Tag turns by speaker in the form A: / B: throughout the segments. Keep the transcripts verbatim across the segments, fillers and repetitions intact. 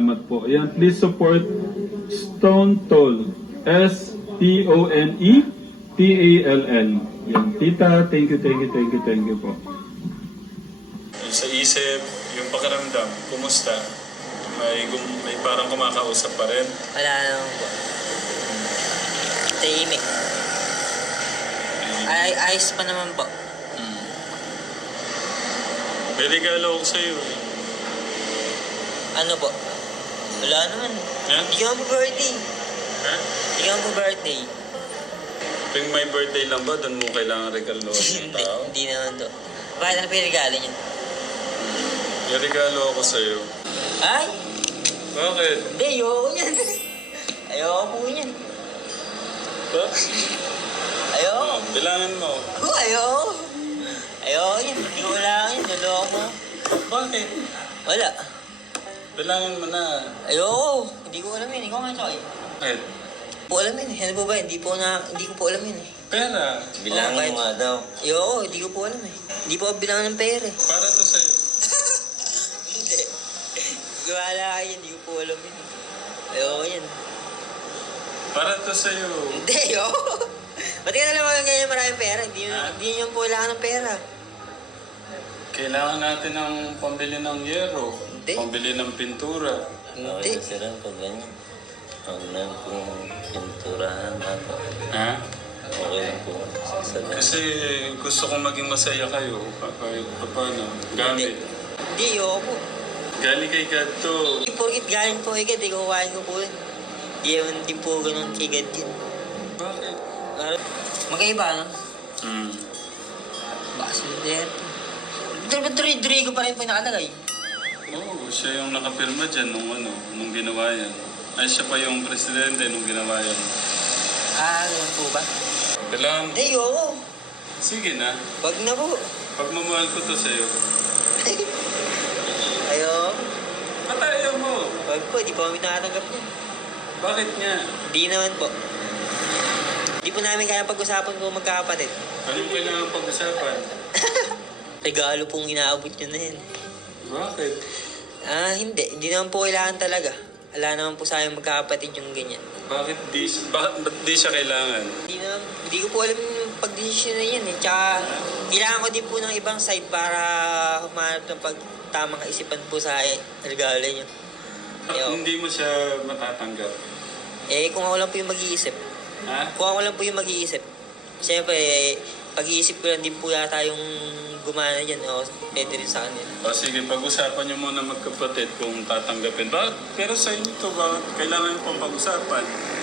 A: salamat po. Ayan, please support Stone Toll. S T O N E T A L L. Yan. Tita, thank you, thank you, thank you, thank you po.
B: Sa isip, yung pakiramdam, kumusta? May, gum, may parang kumakausap pa rin.
C: Wala naman po. Tahimik. Ay, ayos pa naman po.
B: Hmm. May regalo ako sa'yo.
C: Ano po? Wala naman.
B: Ha?
C: Hindi ka po birthday.
B: Ha?
C: Hindi ka po birthday.
B: Tuwing may birthday lang ba, doon mo kailangan regalo ng
C: Hindi,
B: tao?
C: hindi naman to. Bakit ano pa yung regalo niyo?
B: May regalo ako sa'yo.
C: Ay!
B: Bakit?
C: Hindi, ayoko niyan. Ayoko po niyan.
B: Ba?
C: Ayoko.
B: Oh, bilangin mo.
C: Oh, ayoko. Ayoko niyan. Hindi ko wala yan. Naloko mo.
B: Bakit?
C: Wala.
B: Bilangin mo na.
C: Ayoko. Hindi ko alam yun. Ikaw nga, Choy.
B: Bakit?
C: Hindi po alam yun. Ano po ba? Hindi po na, hindi ko po alam yun eh.
B: Pera.
C: Bilangin mo nga daw. Ayoko. Hindi ko po alam eh. Hindi po ako bilangan ng pera eh.
B: Para to sa'yo.
C: Hindi. Wala kayo. Hindi ko po alam yun eh. Ayoko yan.
B: Para to sa'yo.
C: Hindi, ayoko. Ba't ka na naman ganyan maraming pera? Hindi yun,
B: Ah.
C: hindi yun po kailangan ng pera.
B: Kailangan natin ng pambili ng yero.
C: Hindi.
B: Pambili ng pintura.
C: Hindi.
D: Kasi rin pag ganyan. Huwag na pong pinturahan ako.
B: Ha?
D: Okay lang po. Sa ganyan.
B: Kasi gusto kong maging masaya kayo. Pa- Kahit pa paano. Gamit.
C: Hindi, ayoko po.
B: Galing kay God to.
C: Hindi porkit galing po agad, di ko kuhain ko po yun. Hindi naman din po ganun kigad yun.
B: Bakit?
C: Uh, Magkaiba, no?
B: Hmm.
C: Basinder. Duri-duri ko pa rin po yung nakalagay.
B: Oo, siya yung nakapirma dyan nung ano, nung ginawa yan. Ay, siya pa yung presidente nung ginawa yan.
C: Ah, ganun po ba?
B: Kailangan,
C: Hindi, ayoko.
B: sige na.
C: Wag na po.
B: Pagmamahal ko to sa'yo.
C: Ayoko.
B: Ba't ayaw mo?
C: Wag po, di po kami nakatanggap niya.
B: Bakit nga?
C: Di naman po. Di po namin kaya pag-usapan ko magkakapatid.
B: Anong kailangan pag-usapan?
C: Regalo pong inaabot nyo na yun.
B: Bakit?
C: Ah, hindi. Hindi naman po kailangan talaga. Wala naman po sa amin magkakapatid yung ganyan.
B: Bakit di, bakit, ba't di siya kailangan?
C: Hindi naman, hindi ko po alam yung pag-desisyon na yan eh. Tsaka, kailangan ko din po ng ibang side para humanap ng pagtamang kaisipan po sa regalo nyo. Yo.
B: Hindi mo siya matatanggap.
C: Eh, kung ako lang po yung mag-iisip.
B: Ha?
C: Kung ako lang po yung mag-iisip. Siyempre, eh, pag-iisip ko lang din po yata yung gumana dyan. O, pwede rin sa kanila.
B: O sige, pag-usapan niyo muna magkapatid kung tatanggapin. Bakit? Pero sa inyo to, bakit kailangan yung pang pag-usapan?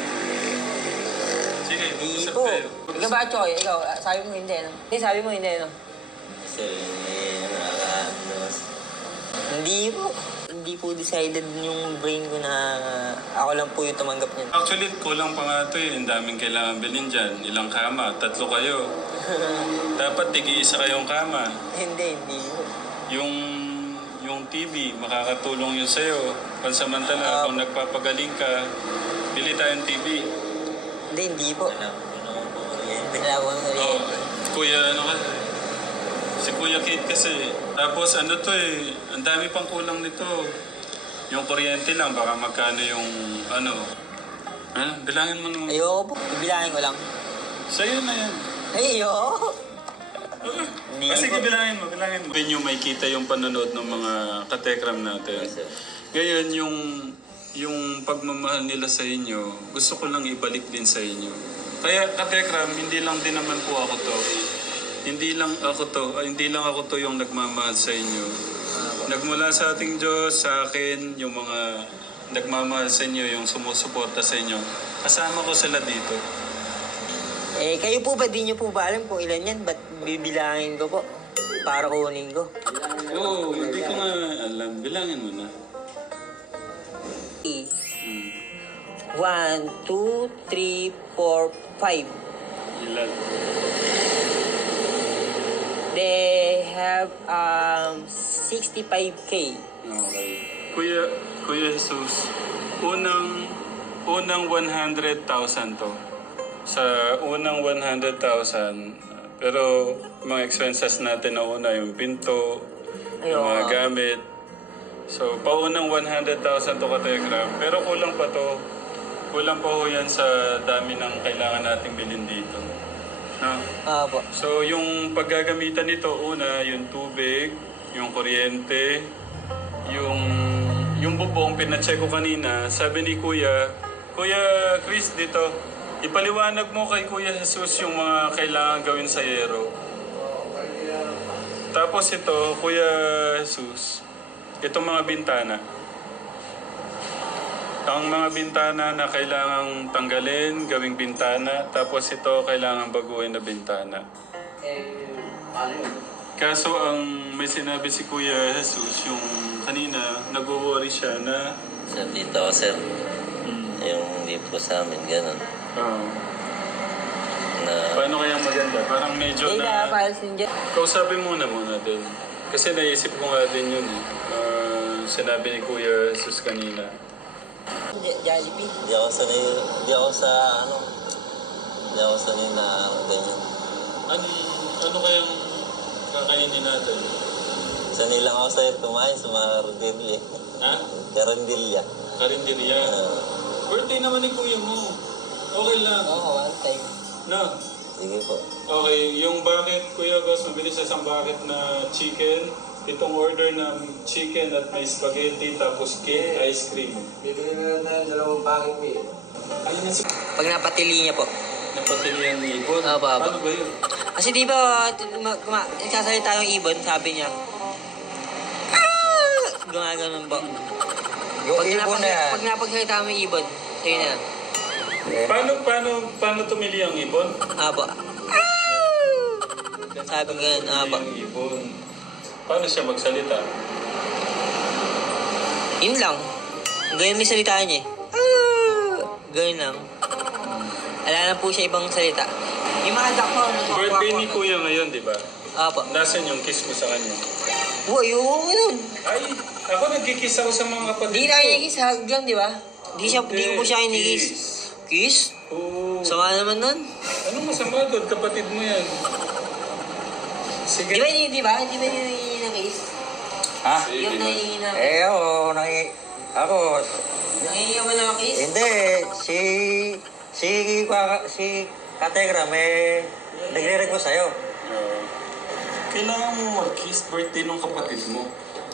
B: Sige,
C: Hindi
B: mag-usap
C: po.
B: kayo.
C: Ikaw ba, Choy? Ikaw, ah, sabi mo hindi, no? Hindi, sabi mo hindi, no?
D: Kasi may nakakaano.
C: Hindi po. Hindi po decided yung brain ko na ako lang po yung tumanggap niyan.
B: Actually, kulang pa nga ito eh. Ang daming kailangan bilhin dyan. Ilang kama? Tatlo kayo. Dapat tigi-isa kayong kama.
C: Hindi, hindi po.
B: Yung yung T V, makakatulong yun sa'yo. Pansamantala,
C: Ah.
B: kung nagpapagaling ka, bili tayong T V.
C: Hindi, hindi po.
D: Alam ko naman po kuryente.
C: Wala po ang
B: Oh,
C: kuryente.
B: Kuya, ano ka? Si Kuya Kate kasi. Tapos ano to eh, ang dami pang kulang nito. Yung kuryente lang, baka magkano yung ano. Ah, bilangin mo nung...
C: Ayoko po. Bibilangin ko lang.
B: Sa'yo na yan.
C: Ay, ayoko. Hindi
B: Kasi
C: po.
B: bilangin mo, bilangin mo. Hindi nyo may kita yung panonood ng mga katekram natin. Ngayon, yung yung pagmamahal nila sa inyo, gusto ko lang ibalik din sa inyo. Kaya katekram, hindi lang din naman po ako to. Hindi lang ako to, ah, hindi lang ako to yung nagmamahal sa inyo. Nagmula sa ating Diyos, sa akin, yung mga nagmamahal sa inyo, yung sumusuporta sa inyo. Kasama ko sila dito.
C: Eh, kayo po ba, di nyo po ba alam kung ilan yan? Ba't bibilangin ko po? Para kunin ko.
B: Oo, hindi ko nga alam. Bilangin mo na.
C: Eh,
B: Hmm.
C: one, two, three, four, five.
B: Ilan?
C: They have um sixty-five K.
B: Okay. Kuya, Kuya Jesus, unang, unang one hundred thousand to. Sa unang one hundred thousand, pero mga expenses natin na una, yung pinto, yung mga
C: Ayun.
B: gamit, So, paunang one hundred thousand to Katekram. Pero kulang pa to. Kulang pa ho yan sa dami ng kailangan nating bilhin dito. No?
C: Opo.
B: So, yung paggagamitan nito, una, yung tubig, yung kuryente, yung, yung bubong, pinacheck ko kanina. Sabi ni Kuya, Kuya Chris dito, ipaliwanag mo kay Kuya Jesus yung mga kailangan gawin sa yero. Tapos ito, Kuya Jesus, itong mga bintana. Ang mga bintana na kailangang tanggalin, gawing bintana. Tapos ito, kailangang baguhin na bintana. Kaso ang may sinabi si Kuya Jesus, yung kanina, nag-worry siya na...
D: Sir, dito ako, sir. Yung hindi po sa amin, ganun.
B: ah,
D: Na,
B: paano kaya maganda? Parang medyo
C: Hindi
B: na...
C: na files din dyan.
B: Kausapin muna muna din. Kasi naisip ko nga din yun eh. Ah, sinabi ni Kuya Jesus kanina.
C: J- Jollibee.
D: hindi ako sanay, hindi ako sa, ano, hindi ako sanay na ganyan.
B: Ano, ano kayang kakainin natin?
D: Sanay lang ako sa'yo kumain sa mga rondilya.
B: Ha?
D: Karondilya.
B: Karinderya.
D: Uh,
B: Birthday naman ni Kuya mo. Okay lang.
C: Oo, one time.
B: No.
D: sige po.
B: Okay, yung bucket, Kuya Gus, mabilis isang bucket na chicken. Itong order ng chicken at may spaghetti, tapos cake, ice cream.
E: Bibili na lang tayo dalawang packet eh.
B: Ano na si...
C: Pag napatili niya po.
B: Napatilihan ni Ibon?
C: Opo, opo.
B: Paano ba yun?
C: Kasi di ba, ma- ma- nagsasalita yung ibon, sabi niya, ah! Gumaganon po.
E: Yung
C: Pag,
E: ibon
C: napag-
E: na yan.
C: pag napagsalita mo yung ibon, sa'yo na.
B: Paano, paano, paano tumili ang ibon?
C: Apo. Ah! Sabi nga yun, apo.
B: Ang ibon. Paano siya magsalita?
C: Yun lang. Ganyan may salita niya eh. Ah! Ganyan lang. Wala na po siya ibang salita. Yung mga duck mo,
B: Birthday ni Kuya ngayon, di ba?
C: Apo.
B: Nasaan yung kiss mo sa kanya?
C: Uy, yung ganun.
B: Ay, ako nagkikiss ako sa mga kapatid
C: Di na kanya kiss, hug lang, di ba? Di siya, di ko po siya kinikis. Kiss?
B: Oo.
C: Sama naman nun.
B: Anong masama doon? Kapatid mo yan. Sige.
C: Di ba hindi, di ba? Di ba hindi na kiss?
E: Ha?
B: Sige
C: Yung
B: na.
C: nangingi na
E: Eh, ako, nangi... Ako,
C: Nangingi mo na kiss?
E: hindi, si... Si... Si... Kategram, eh... Nagre-request sa'yo.
B: Oo. Kailangan mo mag-kiss birthday ng kapatid mo.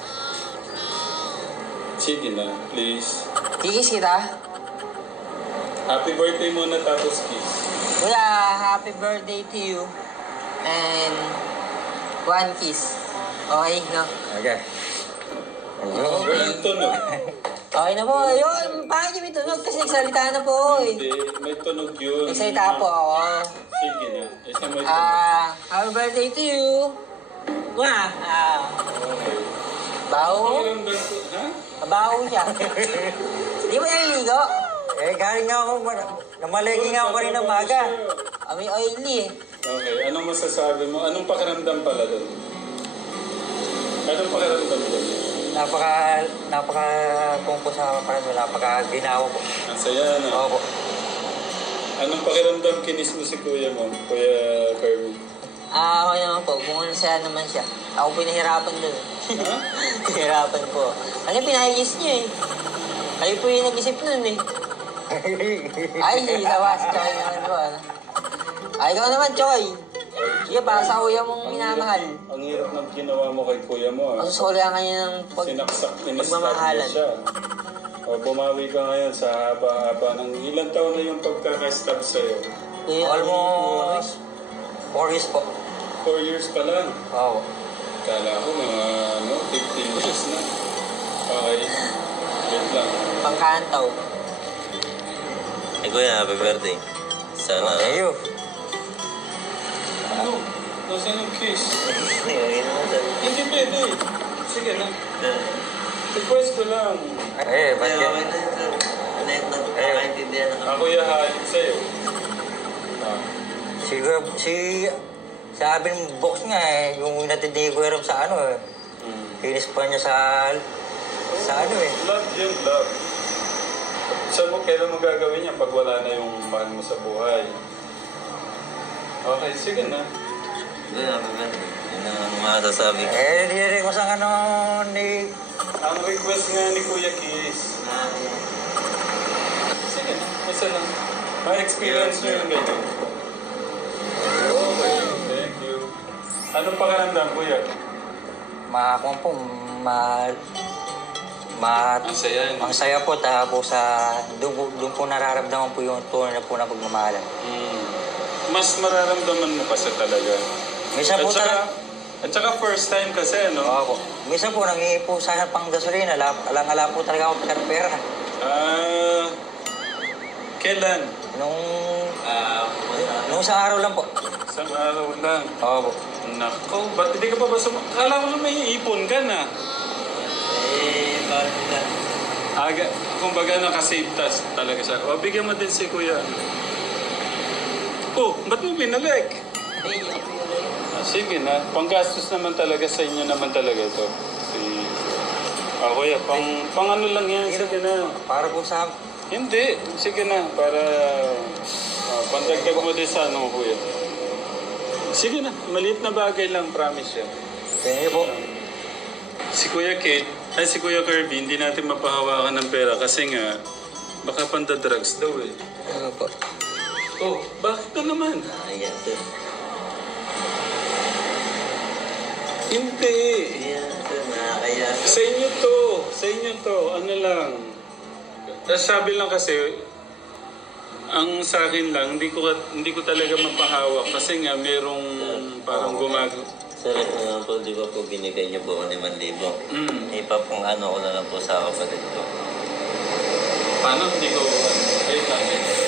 B: Sige na, please.
C: Kikis kita?
B: Happy birthday muna tapos kiss.
C: Kuya, happy birthday to you. And one kiss. Okay, no?
E: Okay. Ayun.
B: Walang tunog.
C: Okay na po. Ayun, paano niyo may tunog? Kasi nagsalita na po eh.
B: Hindi, may tunog yun.
C: Nagsalita po ako.
B: Sige na, isa may tunog.
C: Ah, happy birthday to you. Nga, ah,
B: Okay.
C: baho.
B: Pakiramdam ko, ha?
C: Baho siya. Di ba naliligo?
E: Eh, galing nga ako, namalegi nga ako kanina maga.
C: Amoy oily eh.
B: Okay, anong masasabi mo? Anong pakiramdam pala doon? Anong pakiramdam doon?
E: Napaka, napaka, kung po sa parang napaka ginawa po.
B: Ang saya na.
E: Oo po.
B: Anong pakiramdam kinis mo si kuya mo, Kuya Kirby?
C: Ah, okay naman po. Kung ano siya naman siya. Ako po nahirapan dun.
B: Ha?
C: Nahirapan po. Kasi pinahigis niyo eh. Kayo po yung nag-isip nun eh. Ay, tawa si Choy naman po. Ano? Ay, ikaw naman, Choy. Sige, para sa kuya mong minamahal.
B: Ang hirap ng ginawa mo kay kuya mo, ha?
C: Masusulang ka niya ng pag...
B: Sinaksak, inistab mo
C: pagmamahalan.
B: siya. O, bumawi ka ngayon sa haba-haba ng ilang taon na yung pagkaka-stab sa'yo?
C: Kuya,
E: Almost four years po.
B: Four years pa lang.
E: Oo.
B: Kala ko mga ano, fifteen years na. Okay. Wait lang.
C: pangkantaw.
D: Eh, kuya, happy birthday. Sana,
E: Thank you.
B: Ano? Nasaan yung kiss?
D: Hindi naman, sir.
B: Hindi pwede. Sige na. Request ko lang.
E: Eh, ba't
D: Okay,
E: yan?
D: okay na yun, sir. Ano yung nagkakaintindihan ako?
B: Ako yahalin sa'yo. Ah.
E: Si, si, sabi ng box nga eh, yung natindi ko rin sa ano eh.
B: Mm.
E: Finish pa niya sa, sa ano eh.
B: Love yun, love. Saan mo, kailan mo gagawin yan pag wala na yung mahal mo sa buhay? Okay, sige na.
D: Kuya, happy birthday. Yun ang masasabi ko.
E: Eh, hindi rin ko sa ano ni
B: ang request nga ni Kuya Kiss. Sige na, isa lang. Ma-experience nyo yung ganyan. Okay, thank you. Anong pakiramdam, Kuya?
E: Makakuha po, ma... ma...
B: Ang saya.
E: Ang saya po, tapos sa... Doon po, doon po nararamdaman po yung tunay na po na pagmamahalan.
B: Mm. Mas mararamdaman mo kasi talaga.
E: Minsan
B: At
E: po
B: saka,
E: talaga...
B: at saka first time kasi, no?
E: Oo po. Minsan po, nangihi po sana pang gasolina. Ala, alang-ala po talaga ako pera.
B: Ah... kailan?
E: Nung... nung isang araw lang po.
B: Isang araw lang.
E: Oo po.
B: Nako, ba't hindi ka pa ba sum... Kala ko na may ipon ka na.
D: Eh, bakit na?
B: Aga, kumbaga nakasave tas talaga siya. O, bigyan mo din si Kuya. Oh, ba't mo binalik? Ah, sige na. Panggastos naman talaga sa inyo naman talaga ito. Si... Ah, Kuya, pang, pang ano lang yan. Sige na.
E: Para po sa...
B: Hindi. Sige na. Para... Uh, pandagdag mo din sa ano, Kuya. Sige na. Maliit na bagay lang. Promise yan.
E: Thank you po.
B: Si Kuya Kate, ay si Kuya Kirby, hindi natin mapahawakan ng pera kasi nga, baka panda-drugs daw eh.
E: Ano po?
B: Oh, bakit na naman?
D: Ayan to.
B: Hindi.
D: Ayan to, nakakaya.
B: Sa inyo to. Sa inyo to. Ano lang. Tapos sabi lang kasi, ang sa akin lang, hindi ko, hindi ko talaga mapahawak kasi nga merong parang gumagawa.
D: Sir, ano po, di ba po binigay niyo po ako limang libo?
B: Mm.
D: Ipapang ano ko na lang po sa kapatid ko.
B: Paano hindi ko... Wait lang.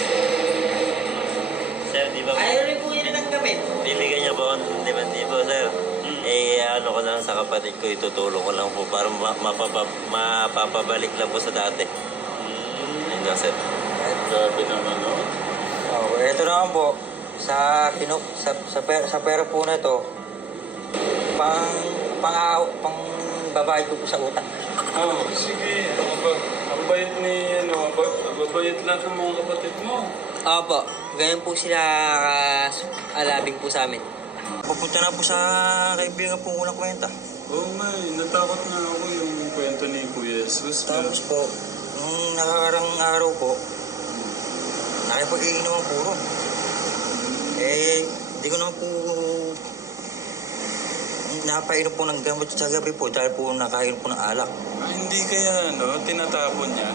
D: Sir, di ba po?
C: Ayaw rin po yun ng gamit.
D: Bibigyan niyo po ako ng limang libo, sir. Eh, ano ko lang sa kapatid ko, itutulong ko lang po para ma- mapapa- mapapabalik lang po sa dati. Yun lang, sir.
B: Grabe naman, no?
E: Oh, ito naman po, sa pinu sa sa pera, sa pera po na to, pang pang pang babayad ko po sa utang.
B: Oh, sige. Ang, ba, ang bayit ni, ano, ang, ba, ang babayit lang sa mga kapatid mo.
C: Opo, ganyan po sila alabing po sa amin.
E: Pupunta na po sa kaibigan po unang kwenta.
B: Oo nga eh, natakot nga ako yung kwento ni Kuya Jesus.
E: Tapos po, nung nakakarang araw po, nakipag-iinom ang puro. Eh, di ko naman po napainom po ng gamot sa gabi po dahil po nakainom po ng alak.
B: Ah, hindi kaya, no? Tinatapon niya.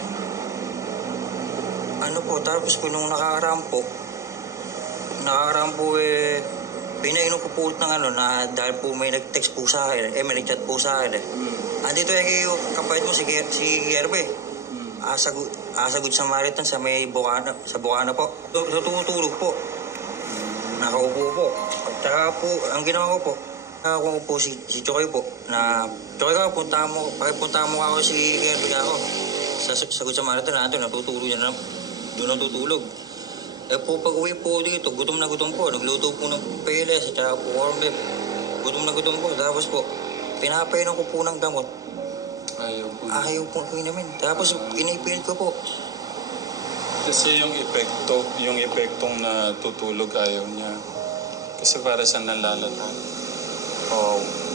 E: Ano po, tapos po nung nakakaraan po, nakakaraan po eh, pinainom ko po ng ano na dahil po may nag-text po sa akin, eh may nag-chat po sa akin eh.
B: Hmm.
E: Andito yung kapatid mo si, si Herbe.
B: Hmm.
E: Asagud, asagud sa Maritan sa may Bukana, sa Bukana po. Tu- Tutulog po. Nakaupo po. Tsaka po, ang ginawa ko po, nakakuha ko po si, si Chokoy po, na, Chokoy ka, punta mo, pakipunta mo ako si Herbe ako. Sa sagud sa Maritan, natin, natutulog niya na, doon natutulog. Eh po, pag uwi po dito, gutom na gutom po. Nagluto po ng peles, at saka po corn beef. Gutom na gutom po. Tapos po, pinapainom ko po ng gamot.
B: Ayaw po.
E: Ayaw po ko namin. Tapos inipilit ko po.
B: Kasi yung epekto, yung epektong na tutulog ayaw niya. Kasi para sa nalalata.
E: Oh.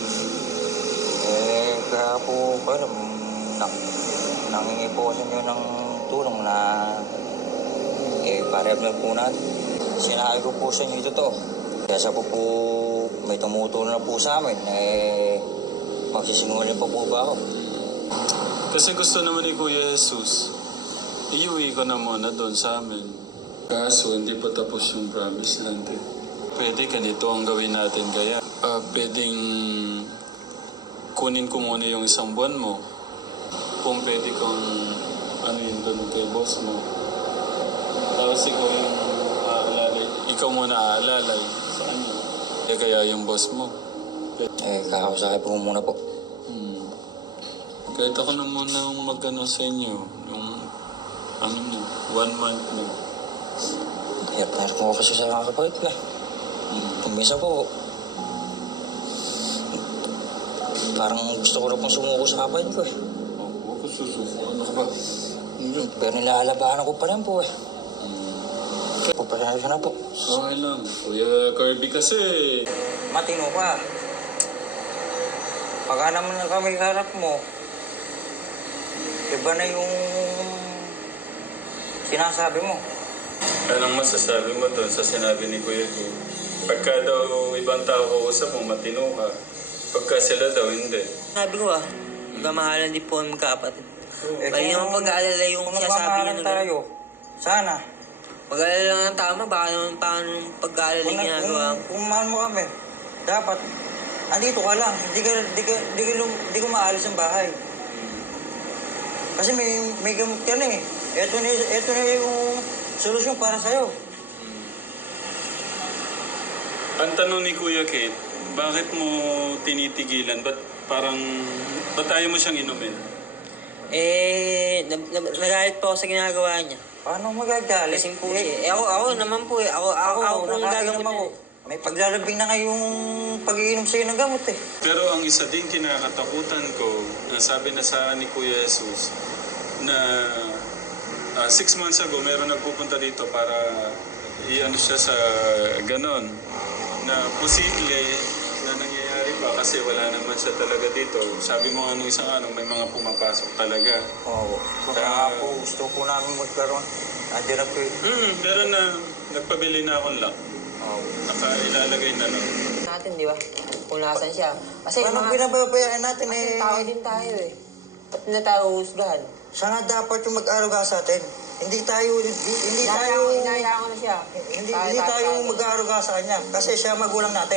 E: Eh, kaya po, parang, nak, nangingi po sa inyo ng tulong na, eh, parehab na po natin. Sinabi ko po sa inyo ito to. Kaya sa po po, may tumutulong na po sa amin, eh, magsisinungaling pa po ba ako?
B: Kasi gusto naman ni Kuya Jesus, iuwi ko na muna doon sa amin. Kaso hindi pa tapos yung promise land eh. Pwede ganito ang gawin natin kaya. Uh, pwedeng kunin ko muna yung isang buwan mo. Kung pwede kong ano yun doon kay boss mo. Tapos ikaw yung aalalay. Ikaw muna aalalay sa kanya. Eh kaya yung boss mo.
E: Eh, kakausakay po muna po.
B: Hmm. Kahit ako na muna mag-ano sa inyo. Yung ano na, one month na.
E: Hirap na hirap po kasi sa mga kapatid na.
B: Hmm.
E: Minsan po, parang gusto ko na pong sumuko sa kapatid ko eh.
B: Oh, huwag ko susuko. Ano ka ba? Hindi.
E: Pero nilalabahan ko pa rin po eh. Pupasaya na po.
B: Okay lang. Kuya Kirby kasi.
E: Matino ka. Pagka naman kami harap mo, iba na yung sinasabi mo.
B: Anong masasabi mo doon sa sinabi ni Kuya Kim? Pagka daw ibang tao kausap mo, matino ka. Pagka sila daw, hindi.
C: Sabi ko ah, magkamahalan din po ang magkapatid.
E: Eh,
C: Bali
E: kung-
C: naman pag-aalala yung
E: Kung
C: sinasabi niya
E: nagmamahalan
C: na
E: tayo, sana.
C: Pag-aalala lang ng tama, baka naman paano yung pag-aalala
E: Kung,
C: yung ginagawa
E: kung,
C: mo.
E: kung mahal mo kami, dapat, andito ka lang. Hindi ka, di ka, di ka, lum- di ko maalis ang bahay. Kasi may, may gamot ka na eh. Ito na, ito na yung solusyon para sa'yo.
B: Ang tanong ni Kuya Kate, bakit mo tinitigilan? Ba't parang, ba't ayaw mo siyang inumin?
C: Eh, nag- nag- nagalit po ako sa ginagawa niya.
E: Paano magagalit?
C: Kasi po siya. Eh, ako, ako naman po eh. Ako, ako, ako po ang
E: nakainom
C: gagamot
E: ako.
C: niya.
E: May paglalabing na ngayong pag-iinom sa'yo ng gamot eh.
B: Pero ang isa din kinakatakutan ko, na sabi na sa akin ni Kuya Jesus, na ah, six months ago, meron nagpupunta dito para i-ano siya sa ganon, na posible na nangyayari pa kasi wala naman siya talaga dito. Sabi mo ano isang ano, may mga pumapasok talaga.
E: Oo. Kaya nga po, gusto po namin magkaroon. Andiyan na po eh.
B: Hmm, meron na, nagpabili na akong lock.
E: Oo.
B: Nakailalagay na lang.
C: Natin, di ba? Kung nasan siya. Kasi
E: Paano
C: mga,
E: pinababayaan natin
C: kasi
E: eh?
C: tao din tayo eh. Ba't na tayo husgahan?
E: Sana dapat yung mag-aruga sa atin. Hindi tayo, hindi, hindi
C: Inaya
E: tayo,
C: ko, inaya ko na siya.
E: hindi,
C: Tayo,
E: hindi
C: tayo,
E: tayo
C: tayo.
E: mag-aruga sa kanya. Kasi siya magulang natin.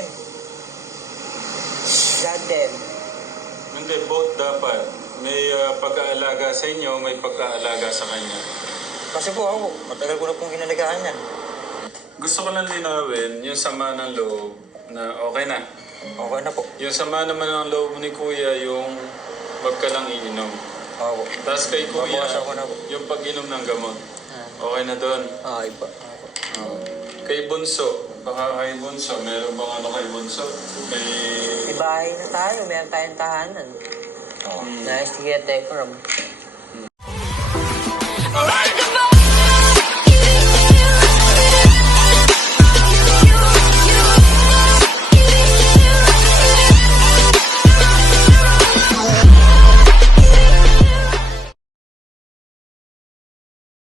C: God damn.
B: Hindi, both dapat. May ah, pag-aalaga sa inyo, may pag-aalaga sa kanya.
E: Kasi po ako, matagal ko na pong kinalagaan yan.
B: Gusto ko lang linawin yung sama ng loob na okay na.
E: Okay na po.
B: Yung sama naman ng loob ni Kuya, yung wag ka lang iinom.
E: Oo.
B: Tapos kay Kuya,
E: Babawasan ko na po.
B: yung pag-inom ng gamot. Okay na doon.
C: Okay po.
B: Oo. Kay Bunso, baka kay Bunso, meron bang ano kay Bunso? May...
C: May bahay na tayo, meron tayong tahanan.
E: Oo.
C: Nice to get a room.